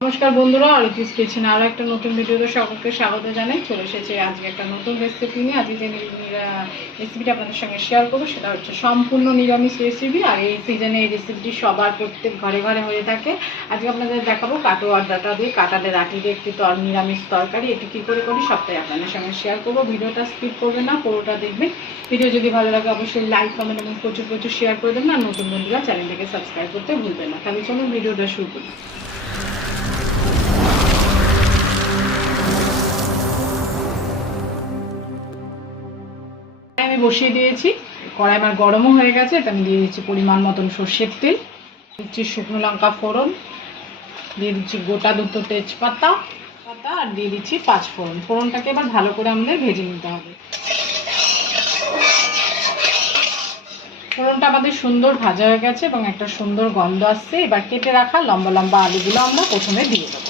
নমস্কার বন্ধুরা, অরুচিস কিচেনে আরও একটা নতুন ভিডিওতে সকলকে স্বাগত জানাই। চলে এসেছে আজকে একটা নতুন রেসিপি নিয়ে। আজকে যে রেসিপিটা আপনাদের সঙ্গে শেয়ার করবো সেটা হচ্ছে সম্পূর্ণ নিরামিষ রেসিপি। আর এই সিজনে এই রেসিপিটি সবার প্রত্যেক ঘরে ঘরে হয়ে থাকে। আজকে আপনাদের দেখাবো কাটোয়ার ডাটা দিয়ে কাঁঠালের আটি দিয়ে একটি নিরামিষ তরকারি। এটি কী করে করি সবটাই আপনাদের সঙ্গে শেয়ার করবো। ভিডিওটা স্কিপ করবেন না, পুরোটা দেখবেন। ভিডিও যদি ভালো লাগে অবশ্যই লাইক, কমেন্ট এবং প্রচুর প্রচুর শেয়ার করে দেবেন। আর নতুন বন্ধুরা চ্যানেলটিকে সাবস্ক্রাইব করতে ভুলবেন না। তাহলে চলুন ভিডিওটা শুরু করি। আমি বসিয়ে দিয়েছি, কড়াই আমার গরমও হয়ে গেছে। এটা আমি দিয়ে দিচ্ছি পরিমাণ মতন সর্ষের তেল, দিচ্ছি শুকনো লঙ্কা ফোড়ন, দিয়ে দিচ্ছি গোটা দুটো তেজপাতা আর দিয়ে দিচ্ছি 5 ফোড়ন। ফোড়নটাকে এবার ভালো করে আমাদের ভেজে নিতে হবে। ফোড়নটা আমাদের সুন্দর ভাজা হয়ে গেছে এবং একটা সুন্দর গন্ধ আসছে। এবার কেটে রাখা লম্বা লম্বা আলুগুলো আমরা প্রথমে দিয়ে দেবো।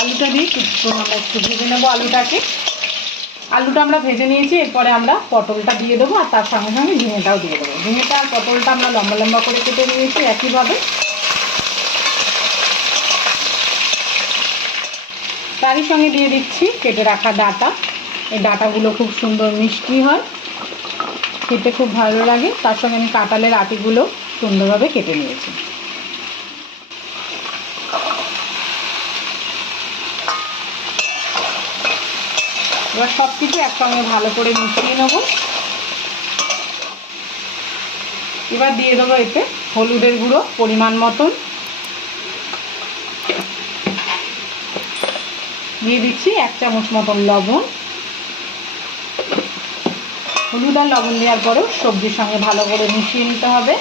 আলুটা দিয়ে আমরা একটু ভেজে নেবো। আলুটা আমরা ভেজে নিয়েছি। এরপরে আমরা পটলটা দিয়ে দেবো আর তার সঙ্গে সঙ্গে ঝিঙেটাও দিয়ে দেবো। ঝিঙেটা আর পটলটা আমরা লম্বা লম্বা করে কেটে নিয়েছি একইভাবে। তারই সঙ্গে দিয়ে দিচ্ছি কেটে রাখা ডাঁটা। এই ডাঁটাগুলো খুব সুন্দর মিষ্টি হয়, খেতে খুব ভালো লাগে। তার সঙ্গে আমি কাঁঠালের আটিগুলো সুন্দরভাবে কেটে নিয়েছি। এবার সব কিছু একসঙ্গে ভালো করে মিশিয়ে নেব। এবার দিয়ে দেবো এতে হলুদের গুঁড়ো পরিমাণ মতন, দিয়ে দিচ্ছি 1 চামচ মতন লবণ। হলুদ আর লবণ দেওয়ার পরেও সবজির সঙ্গে ভালো করে মিশিয়ে নিতে হবে।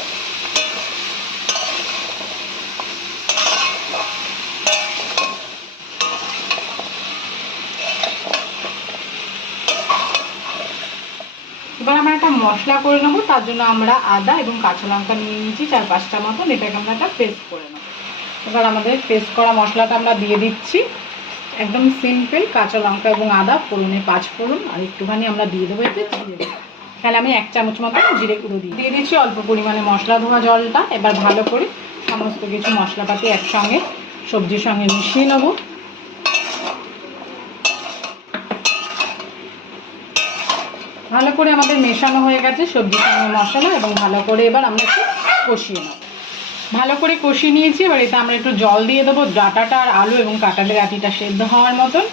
এবার আমরা একটা মশলা করে নেবো। তার জন্য আমরা আদা এবং কাঁচা লঙ্কা নিয়ে নিয়েছি 4-5টা মতন। এটাকে আমরা একটা পেস্ট করে নেবো। এবার আমাদের পেস্ট করা মশলাটা আমরা দিয়ে দিচ্ছি। একদম সিম্পল, কাঁচা লঙ্কা এবং আদা, ফোড়নে 5 ফোড়ন আর একটুখানি আমরা দিয়ে দেবো এতে জিরে। তাহলে আমি 1 চামচ মতন জিরে গুঁড়ো দিয়ে দিচ্ছি অল্প পরিমাণে মশলা ধোয়া জলটা। এবার ভালো করে সমস্ত কিছু মশলাপাতি একসঙ্গে সবজির সঙ্গে মিশিয়ে নেবো। ভালো করে আমাদের মেশানো হয়ে গেছে সবজির সঙ্গে মশলা, এবং ভালো করে এবার আমরা একটু কষিয়ে নেব। ভালো করে কষিয়ে নিয়েছি। এবার এতে আমরা একটু জল দিয়ে দেবো ডাঁটাটা আর আলু এবং কাঁঠালের আটিটা সেদ্ধ হওয়ার মতন।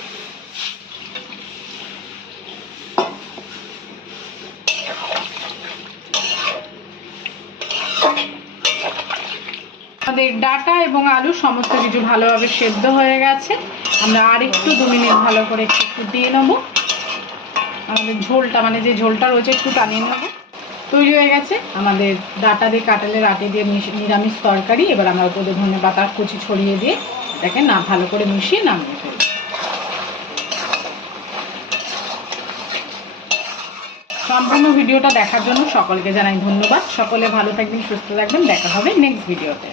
আমাদের ডাঁটা এবং আলু সমস্ত কিছু ভালোভাবে সেদ্ধ হয়ে গেছে। আমরা আর একটু 2 মিনিট ভালো করে একটু ফুটিয়ে নেবো। আমাদের ঝোলটা যে ঝোলটা রয়েছে একটু টানিয়ে নেবো। তৈরি হয়ে গেছে আমাদের ডাঁটা দিয়ে কাঁঠালের আটি দিয়ে নিরামিষ তরকারি। এবার আমরা উপরে ধনেপাতার কুচি ছড়িয়ে দিয়ে এটাকে ভালো করে মিশিয়ে নামিয়ে ফেলব। সম্পূর্ণ ভিডিওটা দেখার জন্য সকলকে জানাই ধন্যবাদ। সকলে ভালো থাকবেন, সুস্থ থাকবেন। দেখা হবে নেক্সট ভিডিওতে।